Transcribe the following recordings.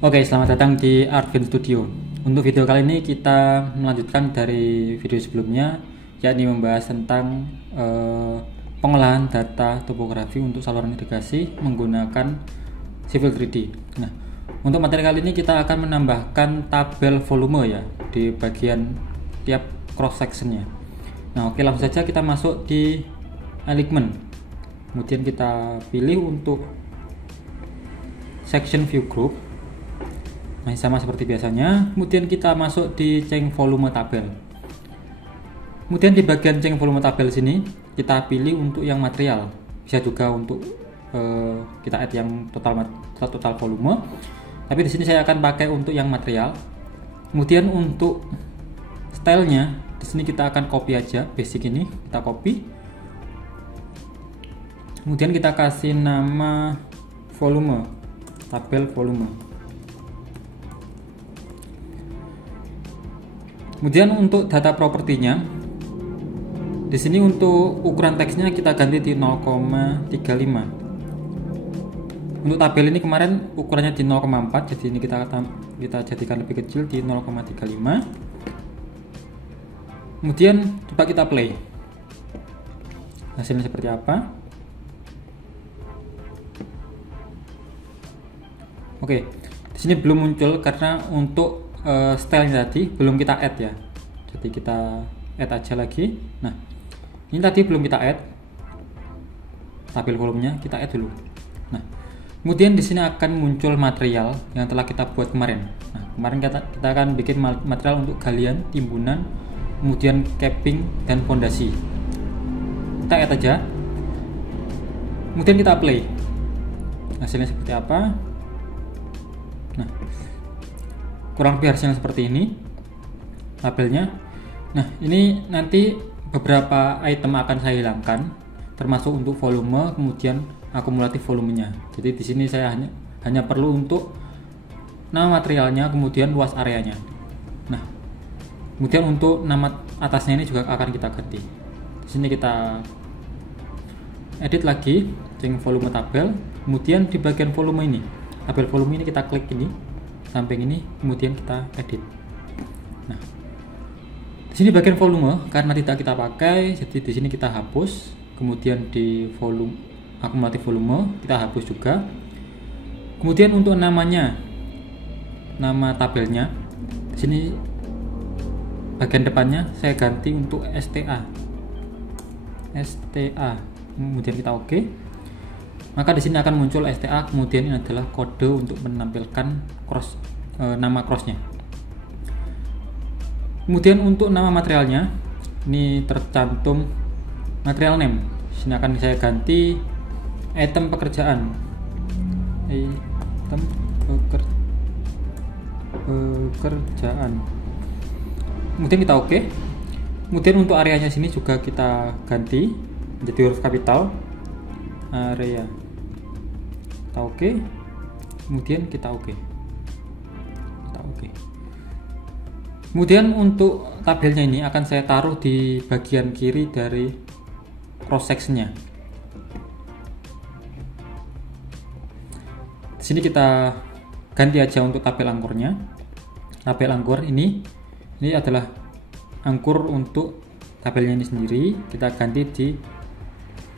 Oke, selamat datang di Arvin Studio. Untuk video kali ini kita melanjutkan dari video sebelumnya, yakni membahas tentang pengolahan data topografi untuk saluran irigasi menggunakan Civil 3D. Nah, untuk materi kali ini kita akan menambahkan tabel volume ya di bagian tiap cross sectionnya. Nah, oke, langsung saja kita masuk di alignment. Kemudian kita pilih untuk section view group. Masih sama seperti biasanya. Kemudian kita masuk di change volume tabel. Kemudian di bagian change volume tabel sini kita pilih untuk yang material. Bisa juga untuk kita add yang total volume. Tapi di sini saya akan pakai untuk yang material. Kemudian untuk stylenya di sini kita akan copy aja basic ini, kita copy. Kemudian kita kasih nama volume, tabel volume. Kemudian untuk data propertinya, di sini untuk ukuran teksnya kita ganti di 0,35. Untuk tabel ini kemarin ukurannya di 0,4, jadi ini kita jadikan lebih kecil di 0,35. Kemudian coba kita play. Hasilnya seperti apa? Oke, di sini belum muncul karena untuk stylenya tadi belum kita add ya, jadi kita add aja lagi. Nah, ini tadi belum kita add tabel volumenya, kita add dulu. Nah, kemudian di sini akan muncul material yang telah kita buat kemarin. Nah, kemarin kita akan bikin material untuk galian, timbunan, kemudian capping dan fondasi. Kita add aja, kemudian kita play. Hasilnya seperti apa? Nah, kurang lebih hasilnya seperti ini tabelnya. Nah, ini nanti beberapa item akan saya hilangkan, termasuk untuk volume, kemudian akumulatif volumenya. Jadi di sini saya hanya perlu untuk nama materialnya, kemudian luas areanya. Nah, kemudian untuk nama atasnya ini juga akan kita ganti. Di sini kita edit lagi, change volume tabel. Kemudian di bagian volume ini, tabel volume ini kita klik ini samping ini, kemudian kita edit. Nah, di sini bagian volume karena tidak kita pakai, jadi di sini kita hapus. Kemudian di volume akumulatif volume kita hapus juga. Kemudian untuk namanya, nama tabelnya di sini bagian depannya saya ganti untuk STA. Kemudian kita oke. Maka di sini akan muncul STA, kemudian ini adalah kode untuk menampilkan nama crossnya. Kemudian untuk nama materialnya ini tercantum material name. Di sini akan saya ganti item pekerjaan. Kemudian kita oke. Kemudian untuk areanya sini juga kita ganti menjadi huruf kapital, area. Kita oke. Kemudian kita oke. Kemudian untuk tabelnya ini akan saya taruh di bagian kiri dari cross sectionnya. Di sini kita ganti aja untuk tabel angkurnya. Tabel angkur ini adalah angkur untuk tabelnya ini sendiri. Kita ganti di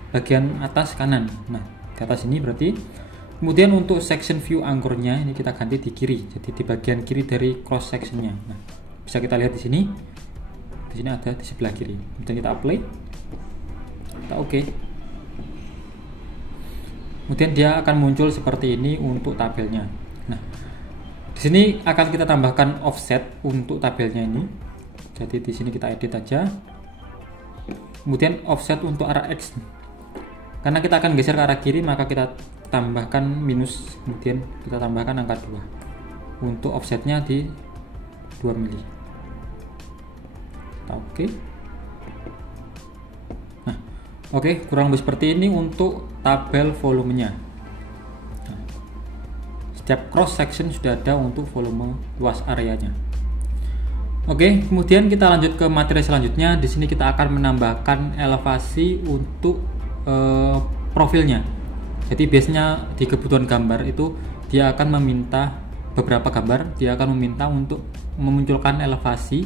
bagian atas kanan. Nah, di atas ini berarti. Kemudian untuk section view angkurnya ini kita ganti di kiri, jadi di bagian kiri dari cross sectionnya. Nah, bisa kita lihat di sini. Di sini ada di sebelah kiri. Kemudian kita apply. Kita oke. Kemudian dia akan muncul seperti ini untuk tabelnya. Nah, di sini akan kita tambahkan offset untuk tabelnya ini. Jadi di sini kita edit aja. Kemudian offset untuk arah X. Karena kita akan geser ke arah kiri, maka kita tambahkan minus, kemudian kita tambahkan angka 2 untuk offsetnya di 2 mili. Oke. Nah, oke, kurang lebih seperti ini untuk tabel volumenya. Nah, setiap cross section sudah ada untuk volume luas areanya. Oke, kemudian kita lanjut ke materi selanjutnya. Di sini kita akan menambahkan elevasi untuk profilnya. Jadi biasanya di kebutuhan gambar itu dia akan meminta beberapa gambar, dia akan meminta untuk memunculkan elevasi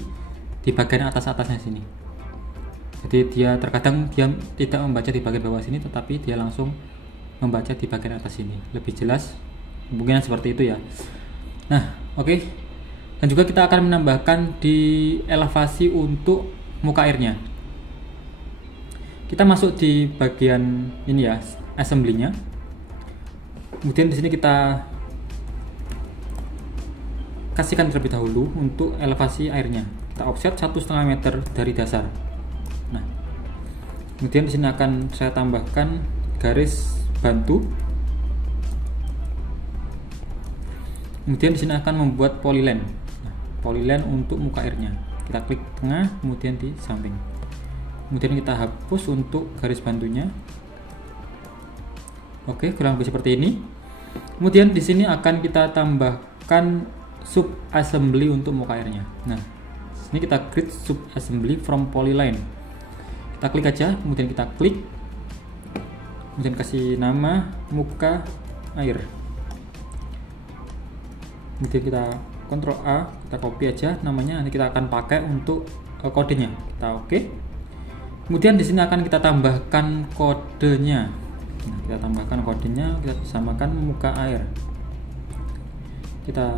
di bagian atas-atasnya sini. Jadi dia terkadang dia tidak membaca di bagian bawah sini, tetapi dia langsung membaca di bagian atas sini. Lebih jelas mungkin seperti itu ya. Nah, oke. Dan juga kita akan menambahkan di elevasi untuk muka airnya. Kita masuk di bagian ini ya, assembly-nya. Kemudian di sini kita kasihkan terlebih dahulu untuk elevasi airnya. Kita offset 1,5 meter dari dasar. Nah, kemudian di sini akan saya tambahkan garis bantu. Kemudian di sini akan membuat polyline. Nah, polyline untuk muka airnya. Kita klik tengah, kemudian di samping. Kemudian kita hapus untuk garis bantunya. Oke, kurang lebih seperti ini. Kemudian di sini akan kita tambahkan sub assembly untuk muka airnya. Nah, sini kita create sub assembly from polyline. Kita klik aja, kemudian kita klik, kemudian kasih nama muka air. Kemudian kita Ctrl A, kita copy aja namanya. Nanti kita akan pakai untuk kodenya. Kita oke. Kemudian di sini akan kita tambahkan kodenya. Nah, kita tambahkan kodenya, kita samakan muka air. Kita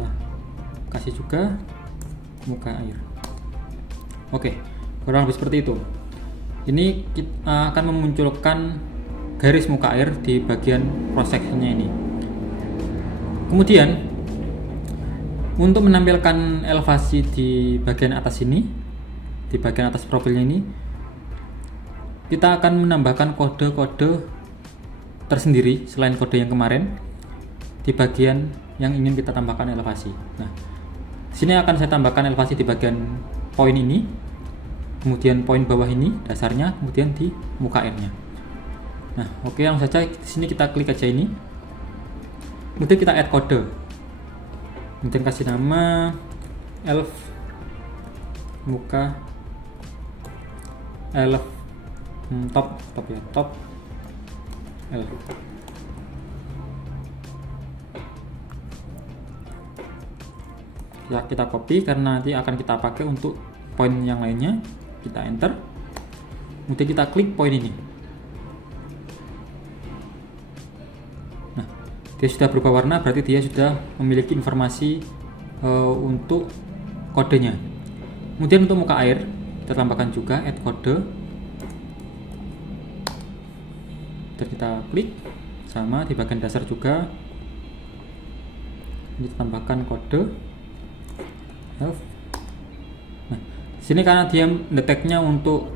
kasih juga muka air. Oke, kurang lebih seperti itu. Ini kita akan memunculkan garis muka air di bagian cross sectionnya ini. Kemudian untuk menampilkan elevasi di bagian atas ini, di bagian atas profilnya ini, kita akan menambahkan kode-kode tersendiri selain kode yang kemarin di bagian yang ingin kita tambahkan elevasi. Nah, sini akan saya tambahkan elevasi di bagian poin ini, kemudian poin bawah ini dasarnya, kemudian di muka airnya. Nah, oke, langsung saja di sini kita klik aja ini. Kemudian kita add kode. Kemudian kasih nama elf muka elf top elf. Ya, kita copy karena nanti akan kita pakai untuk poin yang lainnya. Kita enter, kemudian kita klik poin ini. Nah, dia sudah berubah warna, berarti dia sudah memiliki informasi untuk kodenya. Kemudian untuk muka air kita tambahkan juga add kode. Dan kita klik sama di bagian dasar juga, kita tambahkan kode elf. Nah, sini karena dia deteknya untuk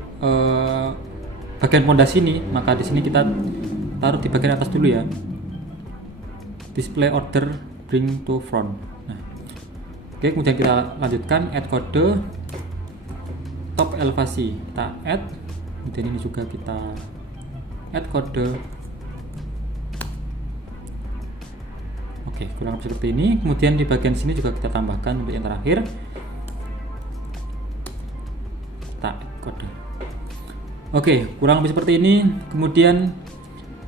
bagian pondasi ini, maka di sini kita taruh di bagian atas dulu ya. Display order bring to front. Nah, oke, kemudian kita lanjutkan add kode top elevasi. Kita add, kemudian ini juga kita add kode. Oke, kurang lebih seperti ini. Kemudian di bagian sini juga kita tambahkan untuk yang terakhir. Kita add kode. Oke, kurang lebih seperti ini. Kemudian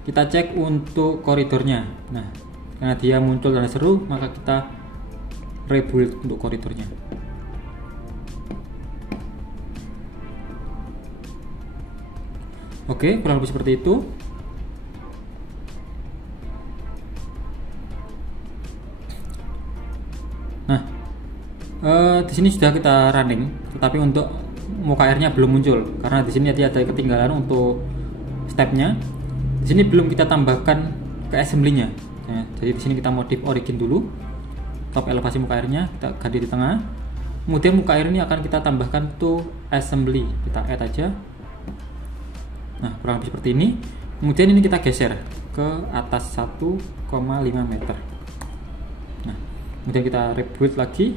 kita cek untuk koridornya. Nah, karena dia muncul dan seru, maka kita rebuild untuk koridornya. Oke, kurang lebih seperti itu. Nah, di sini sudah kita running, tetapi untuk muka airnya belum muncul karena di sini ada ketinggalan untuk stepnya. Di sini belum kita tambahkan ke assembly-nya. Ya, jadi di sini kita modif origin dulu. Top elevasi muka airnya kita ganti di tengah. Kemudian muka air ini akan kita tambahkan to assembly. Kita add aja. Nah, kurang lebih seperti ini. Kemudian ini kita geser ke atas 1,5 meter. Nah, kemudian kita rebuild lagi.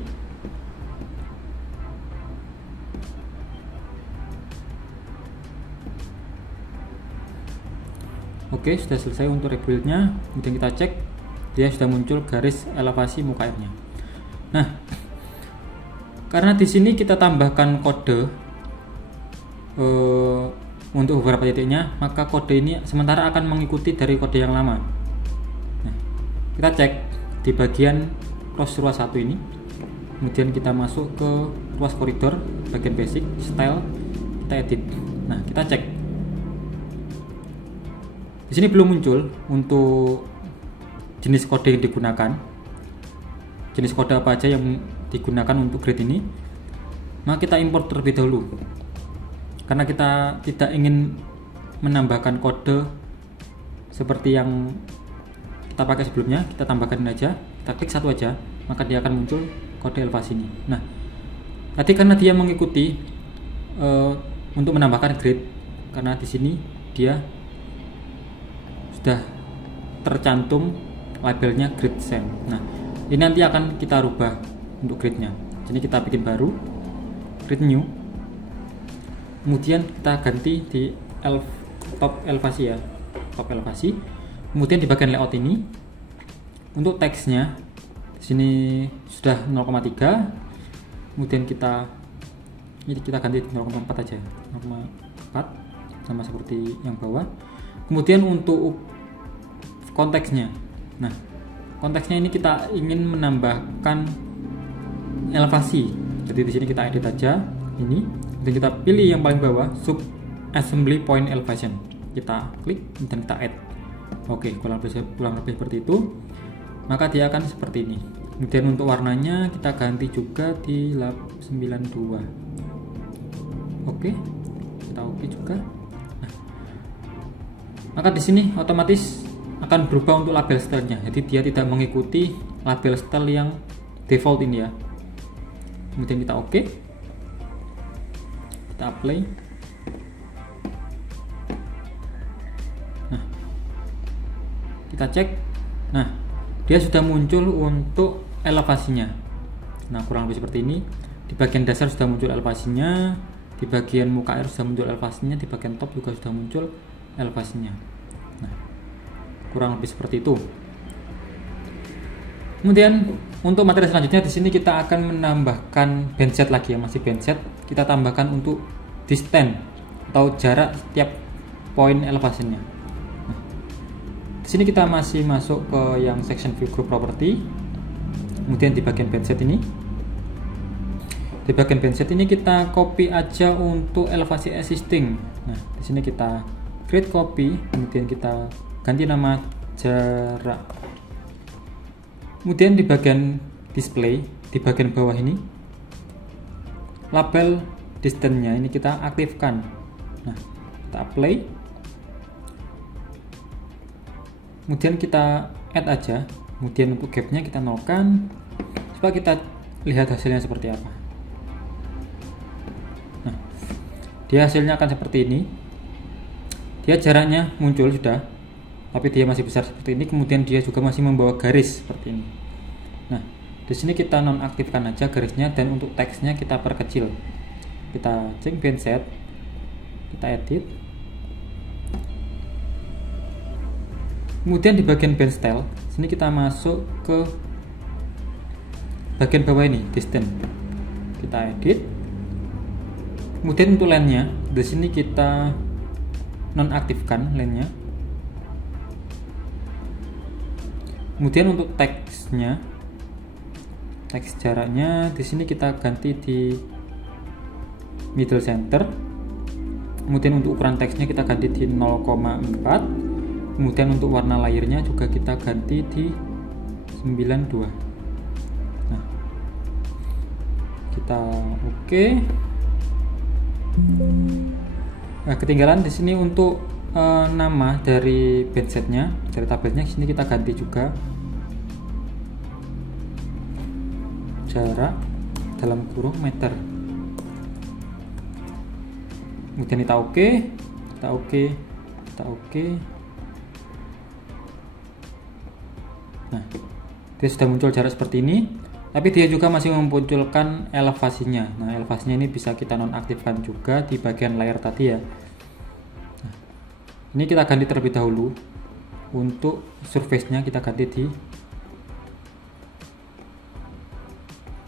Oke, sudah selesai untuk rebuildnya. Kemudian kita cek, dia sudah muncul garis elevasi muka airnya. Nah, karena di sini kita tambahkan kode untuk beberapa titiknya, maka kode ini sementara akan mengikuti dari kode yang lama. Nah, kita cek di bagian close ruas 1 ini, kemudian kita masuk ke ruas koridor bagian basic style, kita edit. Nah, kita cek di sini belum muncul untuk jenis kode yang digunakan, jenis kode apa aja yang digunakan untuk grid ini. Maka kita import terlebih dahulu karena kita tidak ingin menambahkan kode seperti yang kita pakai sebelumnya. Kita tambahkan ini aja, kita klik satu aja, maka dia akan muncul kode elevasi ini. Nah, tadi karena dia mengikuti untuk menambahkan grid, karena di sini dia sudah tercantum labelnya grid same. Nah, ini nanti akan kita rubah untuk gridnya. Jadi kita bikin baru, grid new, kemudian kita ganti di top elevasi ya, top elevasi. Kemudian di bagian layout ini untuk teksnya di sini sudah 0,3, kemudian kita ganti di 0,4 aja, 0,4 sama seperti yang bawah. Kemudian untuk konteksnya, nah konteksnya ini kita ingin menambahkan elevasi. Jadi di sini kita edit aja ini, dan kita pilih yang paling bawah sub assembly point elevation, kita klik dan kita add. Oke, kurang lebih seperti itu. Maka dia akan seperti ini. Kemudian untuk warnanya kita ganti juga di 92. Oke, kita oke juga. Nah, maka di sini otomatis akan berubah untuk label stylenya. Jadi dia tidak mengikuti label style yang default ini ya. Kemudian kita oke, kita apply. Nah, kita cek. Nah, dia sudah muncul untuk elevasinya. Nah, kurang lebih seperti ini. Di bagian dasar sudah muncul elevasinya, di bagian muka air sudah muncul elevasinya, di bagian top juga sudah muncul elevasinya. Nah, kurang lebih seperti itu. Kemudian untuk materi selanjutnya di sini kita akan menambahkan bandset lagi ya, masih bandset. Kita tambahkan untuk distance atau jarak setiap poin elevasinya. Nah, di sini kita masih masuk ke yang section view group property. Kemudian di bagian bandset ini, di bagian bandset ini kita copy aja untuk elevasi existing. Nah, di sini kita create copy, kemudian kita ganti nama jarak. Kemudian di bagian display, di bagian bawah ini label distance-nya ini kita aktifkan. Nah, kita apply. Kemudian kita add aja. Kemudian untuk gap-nya kita nolkan supaya kita lihat hasilnya seperti apa. Nah, dia hasilnya akan seperti ini. Dia jaraknya muncul sudah, tapi dia masih besar seperti ini. Kemudian dia juga masih membawa garis seperti ini. Nah, di sini kita nonaktifkan aja garisnya, dan untuk teksnya kita perkecil. Kita cek bandset, kita edit. Kemudian di bagian band style, sini kita masuk ke bagian bawah ini, distance. Kita edit. Kemudian untuk line-nya, di sini kita nonaktifkan line-nya. Kemudian untuk teksnya, teks jaraknya di sini kita ganti di middle center. Kemudian untuk ukuran teksnya kita ganti di 0,4. Kemudian untuk warna layernya juga kita ganti di 92. Nah, kita oke. Nah, ketinggalan di sini untuk nama dari bandsetnya, dari tabelnya, sini kita ganti juga jarak dalam kurung meter. Kemudian kita oke, kita oke, kita oke. Nah, dia sudah muncul jarak seperti ini, tapi dia juga masih memunculkan elevasinya. Nah, elevasinya ini bisa kita nonaktifkan juga di bagian layer tadi ya. Nah, ini kita ganti terlebih dahulu. Untuk surface-nya kita ganti di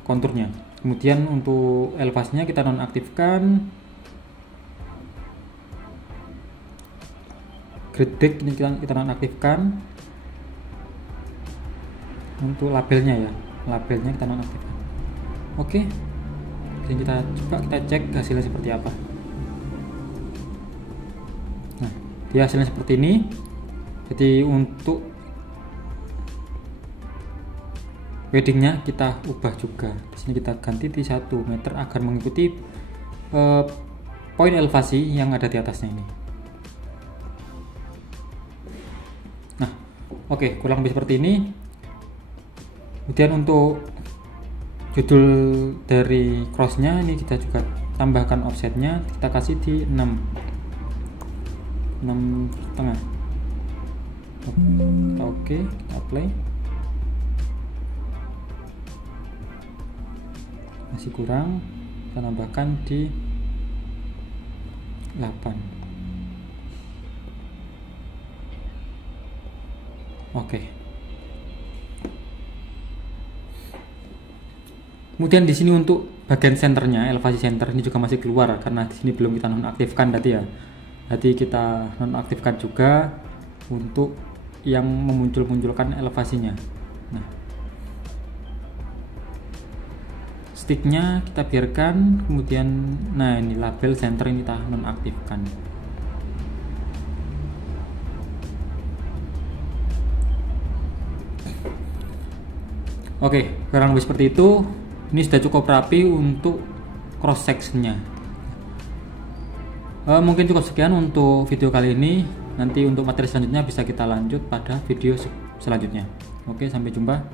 konturnya. Kemudian untuk elevasinya kita nonaktifkan. Grid break ini kita nonaktifkan. Untuk labelnya ya, labelnya kita nonaktifkan. Oke, jadi kita coba kita cek hasilnya seperti apa. Nah, dia hasilnya seperti ini. Jadi untuk weddingnya kita ubah juga. Di sini kita ganti di 1 meter agar mengikuti poin elevasi yang ada di atasnya ini. Nah, oke, kurang lebih seperti ini. Kemudian untuk judul dari crossnya ini kita juga tambahkan offsetnya, kita kasih di 6,5. Oke, kita play. Masih kurang, kita tambahkan di 8. Oke. Kemudian di sini untuk bagian senternya, elevasi center ini juga masih keluar karena di sini belum kita nonaktifkan tadi ya. Jadi kita nonaktifkan juga untuk yang memunculkan elevasinya. Nah, sticknya kita biarkan, kemudian nah ini label center ini kita nonaktifkan. Oke, kurang lebih seperti itu. Ini sudah cukup rapi untuk cross sectionnya. Mungkin cukup sekian untuk video kali ini. Nanti untuk materi selanjutnya bisa kita lanjut pada video selanjutnya. Oke, sampai jumpa.